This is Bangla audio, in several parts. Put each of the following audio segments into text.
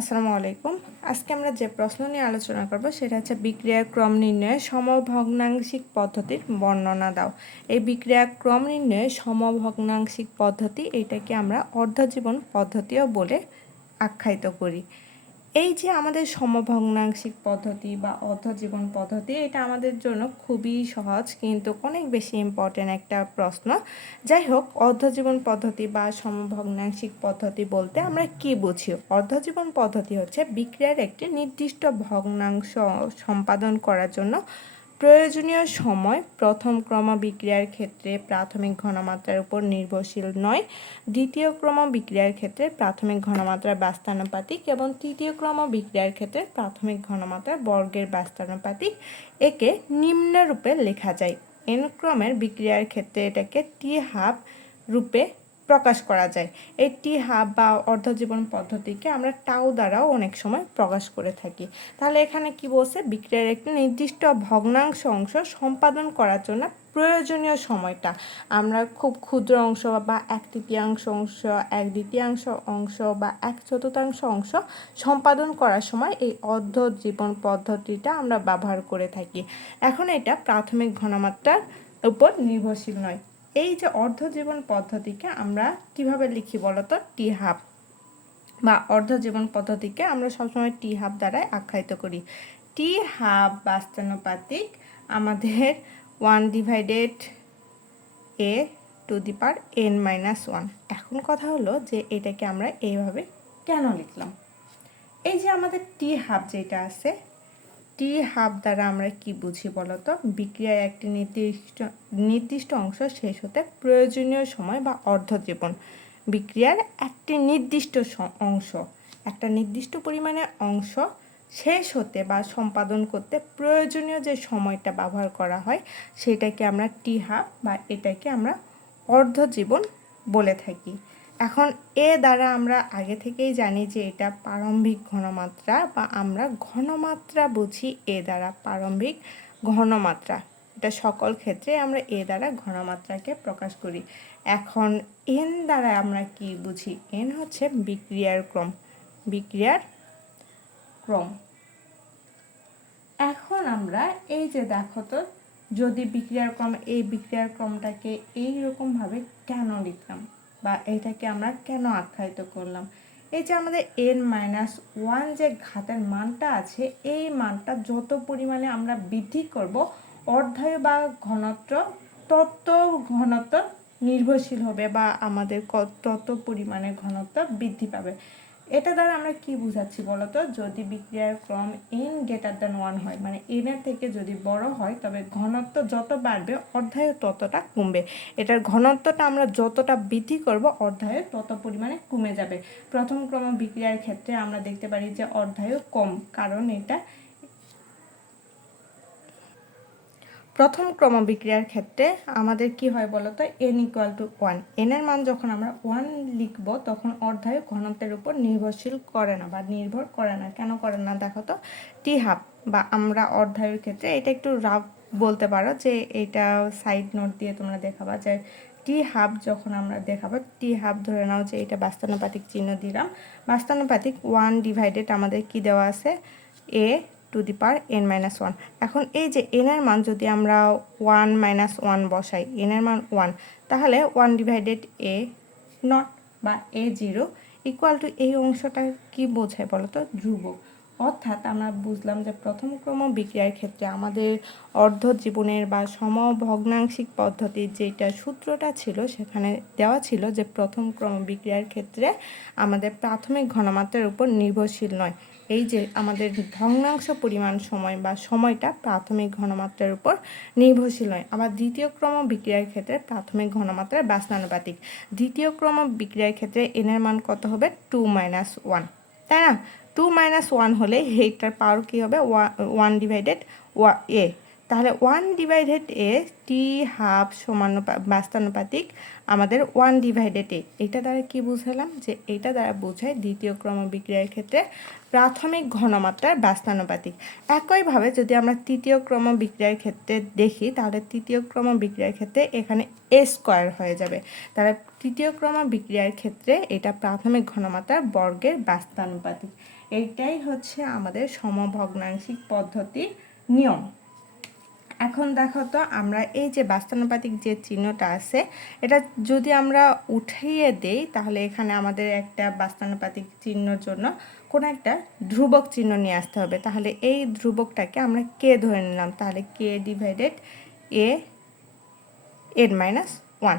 আসসালামু আলাইকুম। আজকে আমরা যে প্রশ্ন নিয়ে আলোচনা করব সেটা হচ্ছে বিক্রিয়ার ক্রম নির্ণয়ে সমভগ্নাংশিক পদ্ধতির বর্ণনা দাও। এই বিক্রিয়ার ক্রম নির্ণয়ে সমভগ্নাংশিক পদ্ধতি এটাকে আমরা অর্ধজীবন পদ্ধতিও বলে আখ্যায়িত করি। এই যে আমাদের সমভগ্নাংশিক পদ্ধতি বা অর্ধজীবন পদ্ধতি, এটা আমাদের জন্য খুবই সহজ কিন্তু অনেক বেশি ইম্পর্টেন্ট একটা প্রশ্ন। যাই হোক, অর্ধজীবন পদ্ধতি বা সমভগ্নাংশিক পদ্ধতি বলতে আমরা কি বুঝি? অর্ধজীবন পদ্ধতি হচ্ছে বিক্রিয়ার একটি নির্দিষ্ট ভগ্নাংশ সম্পাদন করার জন্য প্রয়োজনীয় সময় প্রথম ক্রম বিক্রিয়ার ক্ষেত্রে প্রাথমিক ঘনমাত্রার উপর নির্ভরশীল নয়। দ্বিতীয় ক্রম বিক্রিয়ার ক্ষেত্রে প্রাথমিক ঘনমাত্রার বাস্তানুপাতিক এবং তৃতীয় ক্রম বিক্রিয়ার ক্ষেত্রে প্রাথমিক ঘনমাত্রার বর্গের বাস্তানুপাতিক। একে নিম্নরূপে লেখা যায়। এন ক্রমের বিক্রিয়ার ক্ষেত্রে এটাকে টি হাফ রূপে প্রকাশ করা যায়। এই টি হাফ বা অর্ধজীবন পদ্ধতিকে আমরা টাও দ্বারাও অনেক সময় প্রকাশ করে থাকি। তাহলে এখানে কি বলছে? বিক্রিয়ার একটি নির্দিষ্ট ভগ্নাংশ অংশ সম্পাদন করার জন্য প্রয়োজনীয় সময়টা। আমরা খুব ক্ষুদ্র অংশ বা এক তৃতীয়াংশ অংশ, এক দ্বিতীয়াংশ অংশ বা এক চতুর্থাংশ অংশ সম্পাদন করার সময় এই অর্ধ জীবন পদ্ধতিটা আমরা ব্যবহার করে থাকি। এখন এটা প্রাথমিক ঘনমাত্রার উপর নির্ভরশীল নয়। এই যে অর্ধজীবন পদ্ধতিকে আমরা কীভাবে লিখি বলতো? টি হাফ বা অর্ধজীবন পদ্ধতিকে আমরা সবসময় টি হাফ দ্বারাই আখ্যায়িত করি। টি হাফ বাস্তানুপাতিক আমাদের one divided A to the power N minus one এখন কথা হলো যে এটাকে আমরা এইভাবে কেন লিখলাম? এই যে আমাদের টি হাফ যেটা আছে টি হাফ দ্বারা আমরা কি বুঝি বলতো? বিক্রিয়ার একটি নির্দিষ্ট নির্দিষ্ট অংশ শেষ হতে প্রয়োজনীয় সময় বা অর্ধজীবন। বিক্রিয়ার একটি নির্দিষ্ট অংশ, একটা নির্দিষ্ট পরিমাণে অংশ শেষ হতে বা সম্পাদন করতে প্রয়োজনীয় যে সময়টা ব্যবহার করা হয়, সেটাকে আমরা টি হাফ বা এটাকে আমরা অর্ধজীবন বলে থাকি। এখন এ দ্বারা আমরা আগে থেকেই জানি যে এটা প্রারম্ভিক ঘনমাত্রা বা আমরা ঘনমাত্রা বুঝি এ দ্বারা প্রারম্ভিক ঘনমাত্রা। এটা সকল ক্ষেত্রে আমরা এ দ্বারা ঘনমাত্রাকে প্রকাশ করি। এখন এন দ্বারা আমরা কি বুঝি? এন হচ্ছে বিক্রিয়ার ক্রম। বিক্রিয়ার ক্রম। এখন আমরা এই যে দেখো তো, যদি বিক্রিয়ার ক্রম, এই বিক্রিয়ার ক্রমটাকে এইরকমভাবে কেন লিখলাম? বা এইটাকে আমরা কেন আখ্যায়িত করলাম? এই যে আমাদের এন মাইনাস ওয়ান যে ঘাতের মানটা আছে, এই মানটা যত পরিমাণে আমরা বৃদ্ধি করব, অর্ধায় বা ঘনত্ব তত ঘনত্ব নির্ভরশীল হবে বা আমাদের তত পরিমাণে ঘনত্ব বৃদ্ধি পাবে। এটা দ্বারা আমরা কি বুঝাচ্ছি বলতো? যদি বিক্রিয়ার ক্রম এন গ্রেটার দেন ওয়ান হয় মানে এনের থেকে যদি বড় হয়, তবে ঘনত্ব যত বাড়বে অর্ধায় ততটা কমবে। এটার ঘনত্বটা আমরা যতটা বৃদ্ধি করব অর্ধায় তত পরিমাণে কমে যাবে। প্রথম ক্রম বিক্রিয়ার ক্ষেত্রে আমরা দেখতে পারি যে অর্ধায়ু কম, কারণ এটা প্রথম ক্রম বিক্রিয়ার ক্ষেত্রে আমাদের কি হয় বলতো? এন ইকুয়াল টু ওয়ান এনের মান যখন আমরা ওয়ান লিখব, তখন অর্ধায়ু ঘনত্বের উপর নির্ভরশীল করে না বা নির্ভর করে না। কেন করে না? দেখো তো টি হাফ বা আমরা অর্ধায়ুর ক্ষেত্রে এটা একটু রাফ বলতে পারো যে এটা সাইড নোট দিয়ে তোমরা দেখাবা যে টি হাফ যখন আমরা দেখাবো টি হাফ ধরে নাও যে এটা বাস্তানুপাতিক চিহ্ন দিলাম। বাস্তানুপাতিক ওয়ান ডিভাইডেড আমাদের কি দেওয়া আছে? A to the power N minus one এখন এই যে এনের মান যদি আমরা ওয়ান মাইনাস ওয়ান বসাই এনের মান ওয়ান তাহলে ওয়ান ডিভাইডেড এ নট বা এ জিরো ইকুয়াল টু এই অংশটা কি বোঝায় বলো তো ধ্রুবক। অর্থাৎ আমরা বুঝলাম যে প্রথম ক্রম বিক্রিয়ার ক্ষেত্রে আমাদের অর্ধ জীবনের বা সমভগ্নাংশিক পদ্ধতির যেটা সূত্রটা ছিল, সেখানে দেওয়া ছিল যে প্রথম ক্রম বিক্রিয়ার ক্ষেত্রে আমাদের প্রাথমিক ঘনমাত্রার উপর নির্ভরশীল নয়। এই যে আমাদের ভগ্নাংশ পরিমাণ সময় বা সময়টা প্রাথমিক ঘনমাত্রার উপর নির্ভরশীল হয়। আবার দ্বিতীয় ক্রম বিক্রিয়ার ক্ষেত্রে প্রাথমিক ঘনমাত্রার বাস্তানুপাতিক দ্বিতীয় ক্রম বিক্রিয়ার ক্ষেত্রে এনের মান কত হবে? টু মাইনাস ওয়ান তাই না? টু মাইনাস ওয়ান হলে এইটার পাওয়ার কী হবে? ওয়ান ডিভাইডেড ওয়া এ তাহলে one divided A T half সমানুপা বাস্তানুপাতিক আমাদের ওয়ান ডিভাইডেড এ এটা দ্বারা কি বুঝালাম? যে এটা দ্বারা বোঝায় দ্বিতীয় ক্রম বিক্রিয়ার ক্ষেত্রে প্রাথমিক ঘনমাত্রার বাস্তানুপাতিক। একইভাবে যদি আমরা তৃতীয় ক্রম বিক্রিয়ার ক্ষেত্রে দেখি, তাহলে তৃতীয় ক্রম বিক্রিয়ার ক্ষেত্রে এখানে এ স্কোয়ার হয়ে যাবে। তাহলে তৃতীয় ক্রম বিক্রিয়ার ক্ষেত্রে এটা প্রাথমিক ঘনমাত্রার বর্গের বাস্তানুপাতিক। এইটাই হচ্ছে আমাদের সমভগ্নাংশিক পদ্ধতির নিয়ম। এখন দেখো তো আমরা এই যে বাস্তানুপাতিক যে চিহ্নটা আছে, এটা যদি আমরা উঠিয়ে দেই, তাহলে এখানে আমাদের একটা বাস্তানুপাতিক চিহ্নর জন্য কোনো একটা ধ্রুবক চিহ্ন নিয়ে আসতে হবে। তাহলে এই ধ্রুবকটাকে আমরা কে ধরে নিলাম। তাহলে K divided A N minus one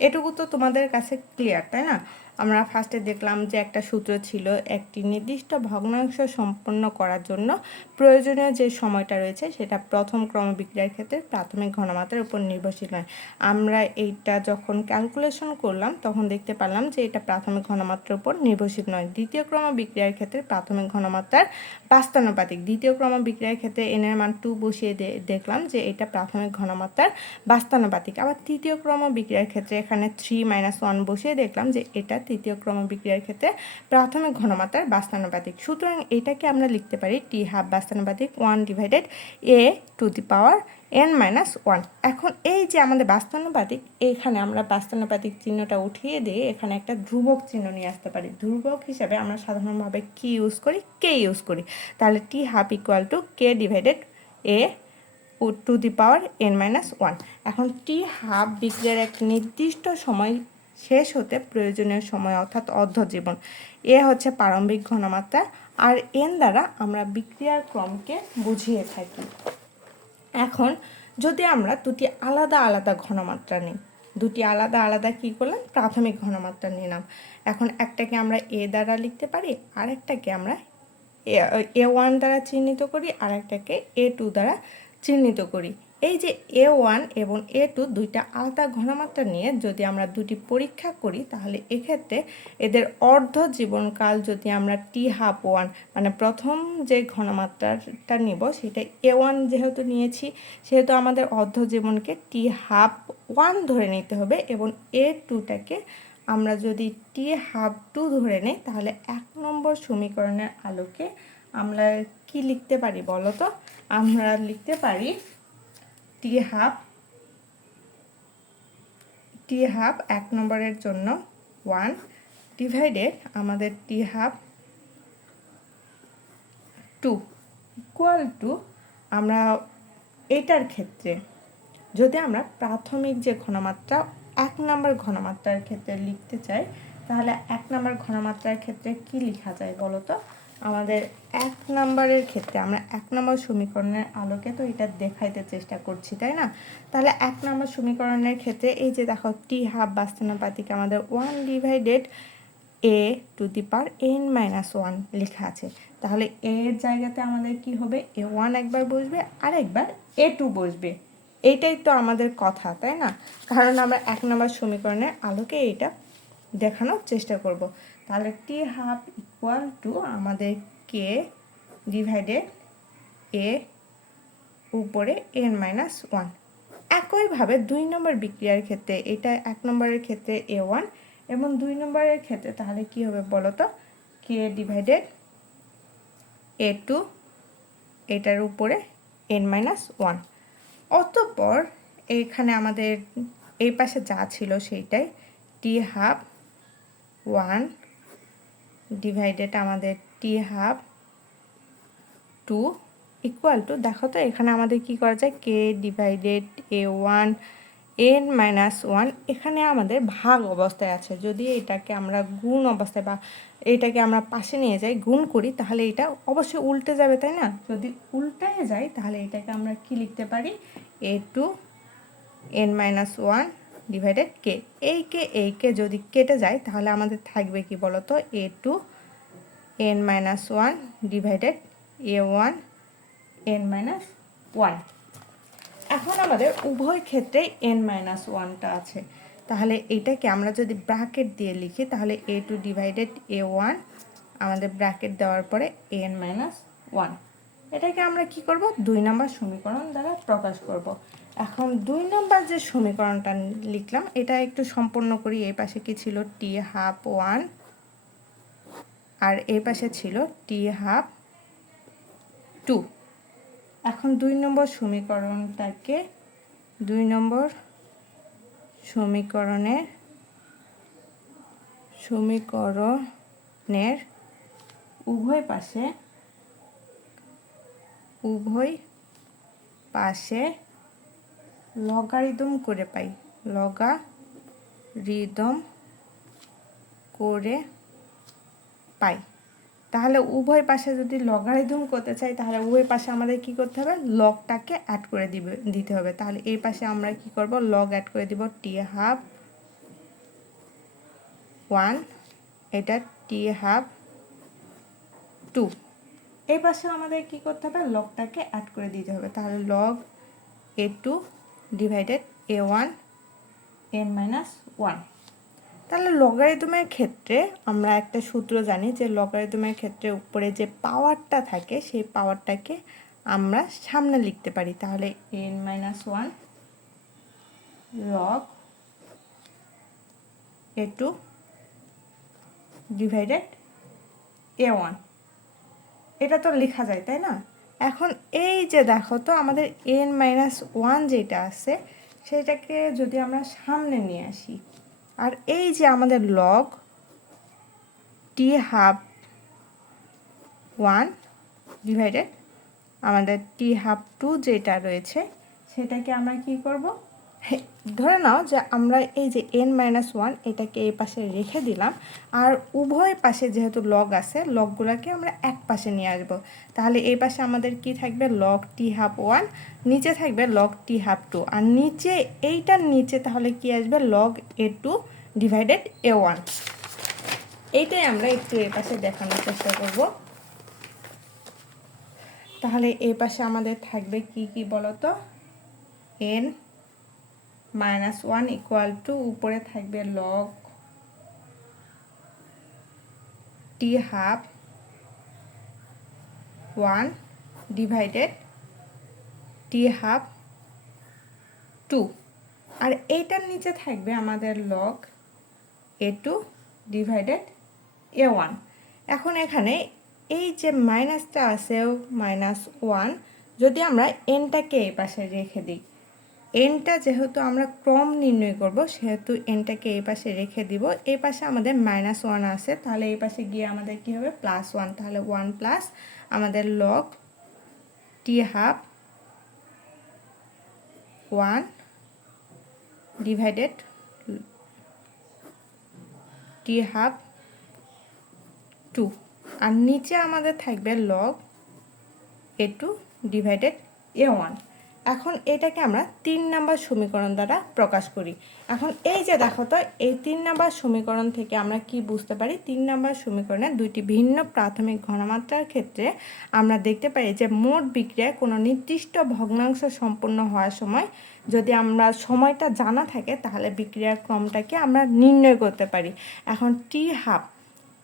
এটুকু তো তোমাদের কাছে ক্লিয়ার তাই না? আমরা ফার্স্টে দেখলাম যে একটা সূত্র ছিল, একটি নির্দিষ্ট ভগ্নাংশ সম্পন্ন করার জন্য প্রয়োজনীয় যে সময়টা রয়েছে, সেটা প্রথম ক্রম বিক্রিয়ার ক্ষেত্রে প্রাথমিক ঘনমাত্রার উপর নির্ভরশীল নয়। আমরা এইটা যখন ক্যালকুলেশন করলাম, তখন দেখতে পারলাম যে এটা প্রাথমিক ঘনমাত্রার উপর নির্ভরশীল নয়। দ্বিতীয় ক্রম বিক্রিয়ার ক্ষেত্রে প্রাথমিক ঘনমাত্রার বাস্তানুপাতিক। দ্বিতীয় ক্রম বিক্রিয়ার ক্ষেত্রে এন এর মান টু বসিয়ে দেখলাম যে এটা প্রাথমিক ঘনমাত্রার বাস্তানুপাতিক। আবার তৃতীয় ক্রম বিক্রিয়ার ক্ষেত্রে এখানে থ্রি মাইনাস ওয়ান বসিয়ে দেখলাম যে এটা তৃতীয় ক্রম বিক্রিয়ার ক্ষেত্রে প্রাথমিক ঘনমাত্রার বাস্তানুপাতিক সুতরাং এটাকে আমরা লিখতে পারি T half বাস্তানুপাতিক one divided A to the power N minus one এখন এই যে আমাদের বাস্তানুপাতিক এইখানে আমরা বাস্তানুপাতিক চিহ্নটা উঠিয়ে দিয়ে এখানে একটা ধ্রুবক চিহ্ন নিয়ে আসতে পারি। ধ্রুবক হিসাবে আমরা সাধারণভাবে কি ইউজ করি কে ইউজ করি। তাহলে T half equal to K divided A to the power N minus one এখন টি হাফ বিক্রিয়ার এক নির্দিষ্ট সময় শেষ হতে প্রয়োজনীয় সময় অর্থাৎ অর্ধ জীবন এ হচ্ছে প্রারম্ভিক ঘনমাত্রা। আর এন দ্বারা আমরা বিক্রিয়ার ক্রমকে বুঝিয়ে থাকি। এখন যদি আমরা দুটি আলাদা আলাদা ঘনমাত্রা নিই, দুটি আলাদা আলাদা কী করলাম? প্রাথমিক ঘনমাত্রা নিলাম। এখন একটাকে আমরা এ দ্বারা লিখতে পারি আর একটাকে আমরা এ ওয়ান দ্বারা চিহ্নিত করি আর একটাকে এ টু দ্বারা চিহ্নিত করি। এই যে এ ওয়ান এবং এ টু দুইটা আলাদা ঘনমাত্রা নিয়ে যদি আমরা দুটি পরীক্ষা করি, তাহলে এক্ষেত্রে এদের অর্ধ জীবনকাল যদি আমরা টি হাফ ওয়ান মানে প্রথম যে ঘনমাত্রাটা নিব, সেটা এ ওয়ান যেহেতু নিয়েছি, সেহেতু আমাদের অর্ধ জীবনকে টি হাফ ওয়ান ধরে নিতে হবে এবং এ টুটাকে আমরা যদি টি হাফ টু ধরে নিই, তাহলে এক নম্বর সমীকরণের আলোকে আমরা কি লিখতে পারি বলো তো? আমরা লিখতে পারি টি হাফ টি হাফ এক নম্বরের জন্য ওয়ান ডিভাইডেড আমাদের T half two equal to আমরা এটার ক্ষেত্রে যদি আমরা প্রাথমিক যে ঘনমাত্রা এক নম্বর ঘনমাত্রার ক্ষেত্রে লিখতে চাই, তাহলে এক নম্বর ঘনমাত্রার ক্ষেত্রে কি লেখা যায় বলো তো আমাদের এক নম্বরের ক্ষেত্রে, আমরা এক নম্বর সমীকরণের আলোকে তো এটা দেখাইতে চেষ্টা করছি, তাই না? তাহলে এক নম্বর সমীকরণের ক্ষেত্রে এই যে দেখো টি হাফ বাস্তানুপাতিক আমাদের one divided A to the power N minus one লেখা আছে। তাহলে এর জায়গাতে আমাদের কি হবে? এ ওয়ান একবার বসবে, আর একবার এ টু বসবে। এইটাই তো আমাদের কথা, তাই না? কারণ আমরা এক নম্বর সমীকরণের আলোকে এটা দেখানোর চেষ্টা করব। তাহলে টি হাফ ইকুয়াল টু আমাদের কে ডিভাইডেড এ উপরে এন মাইনাস ওয়ান একইভাবে দুই নম্বর বিক্রিয়ার ক্ষেত্রে, এটা এক নম্বরের ক্ষেত্রে এ ওয়ান এবং দুই নম্বরের ক্ষেত্রে, তাহলে কি হবে বলো তো কে ডিভাইডেড এ টু এটার উপরে এন মাইনাস ওয়ান অতপর এখানে আমাদের এই পাশে যা ছিল সেইটাই। টি হাফ ওয়ান ডিভাইডেড আমাদের T half two equal to দেখো তো এখানে আমাদের কি করা যায়? K divided A one N minus one এখানে আমাদের ভাগ অবস্থায় আছে। যদি এটাকে আমরা গুণ অবস্থায় বা এটাকে আমরা পাশে নিয়ে যাই, গুণ করি, তাহলে এটা অবশ্যই উল্টে যাবে, তাই না? যদি উল্টায় যায় তাহলে এটাকে আমরা কি লিখতে পারি? A two N minus one divided K এই কে এই কে যদি কেটে যায়, তাহলে আমাদের থাকবে কি বলতো? A two N minus one divided A one N minus one এখন আমাদের উভয় ক্ষেত্রে এন মাইনাস ওয়ানটা আছে। তাহলে এটাকে আমরা যদি ব্র্যাকেট দিয়ে লিখি, তাহলে A two divided A one আমাদের ব্র্যাকেট দেওয়ার পরে এন মাইনাস ওয়ান এটাকে আমরা কি করব? দুই নম্বর সমীকরণ দ্বারা প্রকাশ করব। এখন দুই নম্বর যে সমীকরণটা লিখলাম, এটা একটু সম্পূর্ণ করি। এই পাশে কি ছিল? টি হাফ ওয়ান আর এই পাশে ছিল টি হাফ টু এখন দুই নম্বর সমীকরণটাকে দুই নম্বর সমীকরণের সমীকরণের উভয় পাশে উভয় পাশে লগারিদম করে পাই। লগা রিদম করে পাই। তাহলে উভয় পাশে যদি লগারিদম করতে চাই, তাহলে উভয় পাশে আমাদের কি করতে হবে? লগটাকে অ্যাড করে দিবে, দিতে হবে। তাহলে এই পাশে আমরা কি করব? লগ অ্যাড করে দিব টি হাফ ওয়ান এটা টি হাফ টু এই পাশে আমাদের কি করতে হবে? লগটাকে অ্যাড করে দিতে হবে। তাহলে log A two divided A one N minus one তাহলে লগারিদমের ক্ষেত্রে আমরা একটা সূত্র জানি যে লগারিদমের ক্ষেত্রে উপরে যে পাওয়ারটা থাকে, সেই পাওয়ারটাকে আমরা সামনে লিখতে পারি। তাহলে N minus one log A two divided A one এটা তো লেখা যায়, তাই না? এখন এই যে দেখো তো আমাদের এন মাইনাস ওয়ান যেটা আছে, সেটাকে যদি আমরা সামনে নিয়ে আসি, আর এই যে আমাদের log T half one divided আমাদের টি হাফ টু যেটা রয়েছে, সেটাকে আমরা কি করব? ধরে নাও যে আমরা এই যে এন মাইনাস ওয়ান এটাকে এই পাশে রেখে দিলাম, আর উভয় পাশে যেহেতু লগ আছে লগগুলোকে আমরা এক পাশে নিয়ে আসব। তাহলে এই পাশে আমাদের কি থাকবে? লগ টি হাফ ওয়ান নিচে থাকবে লগ টি হাফ টু আর নিচে, এইটার নিচে তাহলে কি আসবে? Log A two divided A one এইটাই আমরা একটু এই পাশে দেখানোর চেষ্টা করব। তাহলে এই পাশে আমাদের থাকবে কি কি বলতো? N minus one equal to উপরে থাকবে log T half one divided T half two আর এইটার নিচে থাকবে আমাদের log A two divided A one এখন এখানে এই যে মাইনাসটা আছে মাইনাস ওয়ান যদি আমরা এনটাকে এই পাশে রেখে দিই এনটা যেহেতু আমরা ক্রম নির্ণয় করব, সেহেতু এনটাকে এই পাশে রেখে দিব। এই পাশে আমাদের মাইনাস ওয়ান আছে, তাহলে এই পাশে গিয়ে আমাদের কি হবে? প্লাস ওয়ান তাহলে ওয়ান প্লাস আমাদের log T half one divided T half two আর নিচে আমাদের থাকবে log A two divided A one এখন এটাকে আমরা তিন নাম্বার সমীকরণ দ্বারা প্রকাশ করি। এখন এই যে দেখো তো, এই তিন নাম্বার সমীকরণ থেকে আমরা কি বুঝতে পারি? তিন নাম্বার সমীকরণে দুইটি ভিন্ন প্রাথমিক ঘনমাত্রার ক্ষেত্রে আমরা দেখতে পাই যে মোট বিক্রিয়ায় কোনো নির্দিষ্ট ভগ্নাংশ সম্পূর্ণ হওয়ার সময় যদি আমরা সময়টা জানা থাকে, তাহলে বিক্রিয়ার ক্রমটাকে আমরা নির্ণয় করতে পারি। এখন টি হাফ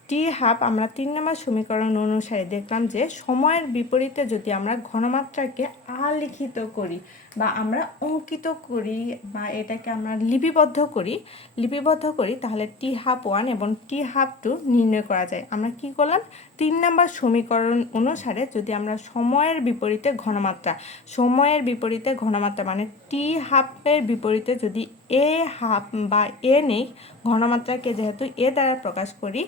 টি হাফ আমরা তিন নম্বর সমীকরণ অনুসারে দেখলাম যে সময়ের বিপরীতে যদি আমরা ঘনমাত্রাকে আলিখিত করি বা আমরা অঙ্কিত করি বা এটাকে আমরা লিপিবদ্ধ করি লিপিবদ্ধ করি, তাহলে টি হাফ ওয়ান এবং টি হাফ টু নির্ণয় করা যায়। আমরা কি করলাম? তিন নম্বর সমীকরণ অনুসারে যদি আমরা সময়ের বিপরীতে ঘনমাত্রা, সময়ের বিপরীতে ঘনমাত্রা মানে টি হাফের বিপরীতে যদি এ হাফ বা এ নেই, ঘনমাত্রাকে যেহেতু এ দ্বারা প্রকাশ করি,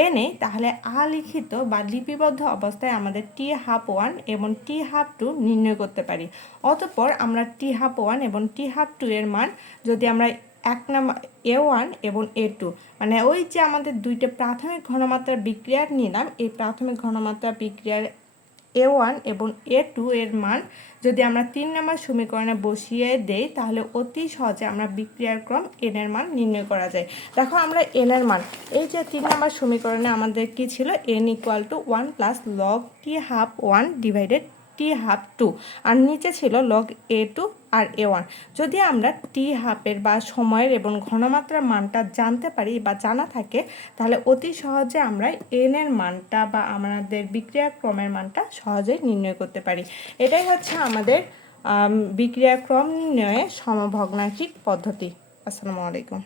এ নেই, তাহলে আলিখিত বা লিপিবদ্ধ অবস্থায় আমাদের টি হাফ ওয়ান এবং টি হাফ টু নির্ণয় করতে পারি। অতঃপর আমরা টি হাফ ওয়ান এবং টি হাফ টু এর মান যদি আমরা এক নাম্বার এ ওয়ান এবং এ টু মানে ওই যে আমাদের দুইটা প্রাথমিক ঘনমাত্রার বিক্রিয়ার নিলাম, এই প্রাথমিক ঘনমাত্রা বিক্রিয়ার এ ওয়ান এবং এ টু এর মান যদি আমরা তিন নম্বর সমীকরণে বসিয়ে দেই, তাহলে অতি সহজে আমরা বিক্রিয়ার ক্রম এন এর মান নির্ণয় করা যায়। দেখো আমরা এন এর মান। এই যে তিন নম্বর সমীকরণে আমাদের কি ছিল? N equal to one plus log T half one divided T half two আর নিচে ছিল লগ এ টু আর এ ওয়ান যদি আমরা টি হাফের বা সময়ের এবং ঘনমাত্রার মানটা জানতে পারি বা জানা থাকে তাহলে অতি সহজে আমরা এন এর মানটা বা আমাদের বিক্রিয়া ক্রমের মানটা সহজেই নির্ণয় করতে পারি। এটাই হচ্ছে আমাদের আম, বিক্রিয়া ক্রম নির্ণয়ে সমভগ্নাংশিক পদ্ধতি। আসসালামু আলাইকুম।